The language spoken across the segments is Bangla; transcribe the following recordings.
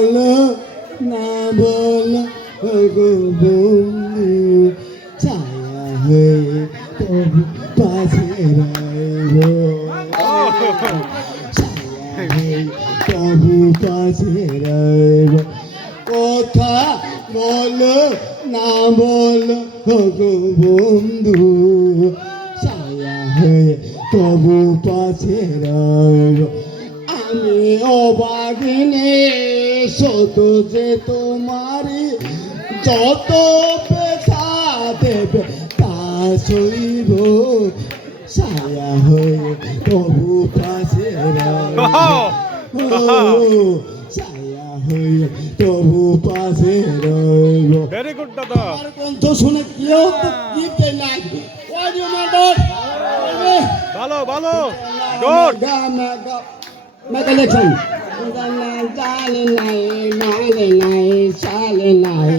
বলো না বলো গো বন্ধু ছায়া হয়ে তবু পাশে রইব ছায়া হয়ে তবু পাশে রইব কথা বলো না বলো গো বন্ধু ছায়া হয়ে তবু পাশে রইব আমি অবাগিনে শত যে তোমারি যত পেশা দেবে তা সইব ছায়া হয়ে তবু পাশে রইব ছায়া হয়ে তবু পাশে রইব। ভেরি গুড দাদা। আমার কণ্ঠ শুনে কেউ তো গীতে নাই ভালো ভালো গুড। মেগা লেখেন জালে নাই মালে নাই চালে নাই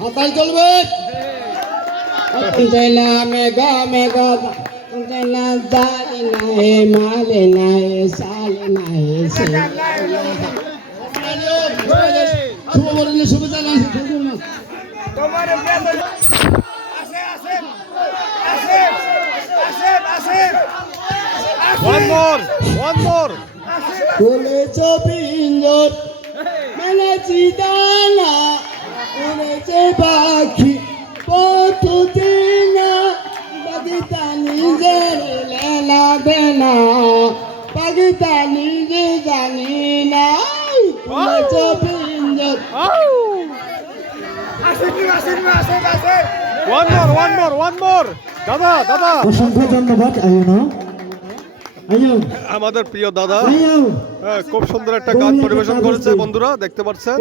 হাতাই চলবে মেগা মেগা জালে নাই মালে নাই চালে নাই শুভবরণের শুভেচ্ছা জানাচ্ছি। One more. বলেছো পিঞ্জর মেনেছি দানা উড়েছে পাখি পথুতে না পাখিটা নিজের লেলা দেনা পাখিটা নিজে জানি না বলেছো পিঞ্জর। One more. দাদা। অসংখ্য ধন্যবাদ। আমাদের প্রিয় দাদা খুব সুন্দর একটা গান পরিবেশন করেছে বন্ধুরা দেখতে পাচ্ছেন।